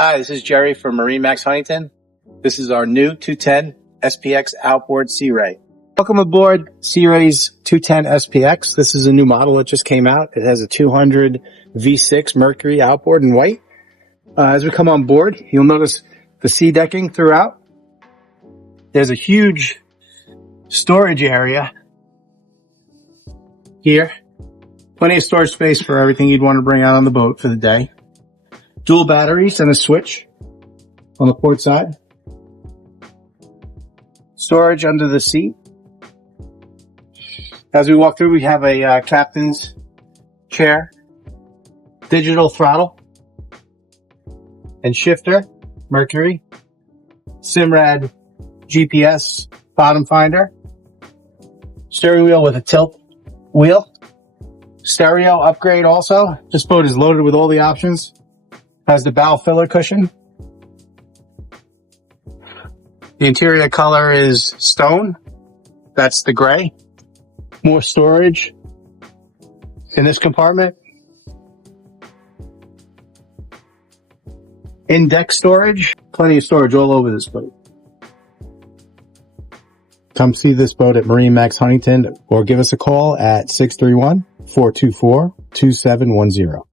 Hi, this is Jerry from MarineMax Huntington. This is our new 210 SPX Outboard Sea Ray. Welcome aboard Sea Ray's 210 SPX. This is a new model that just came out. It has a 200 V6 Mercury outboard in white. As we come on board, you'll notice the sea decking throughout. There's a huge storage area here. Plenty of storage space for everything you'd want to bring out on the boat for the day. Dual batteries and a switch on the port side. Storage under the seat. As we walk through, we have a captain's chair, digital throttle and shifter, Mercury, Simrad GPS bottom finder, steering wheel with a tilt wheel, stereo upgrade also. This boat is loaded with all the options. Has the bow filler cushion. The interior color is stone. That's the gray. More storage in this compartment. In-deck storage. Plenty of storage all over this boat. Come see this boat at MarineMax Huntington or give us a call at 631-424-2710.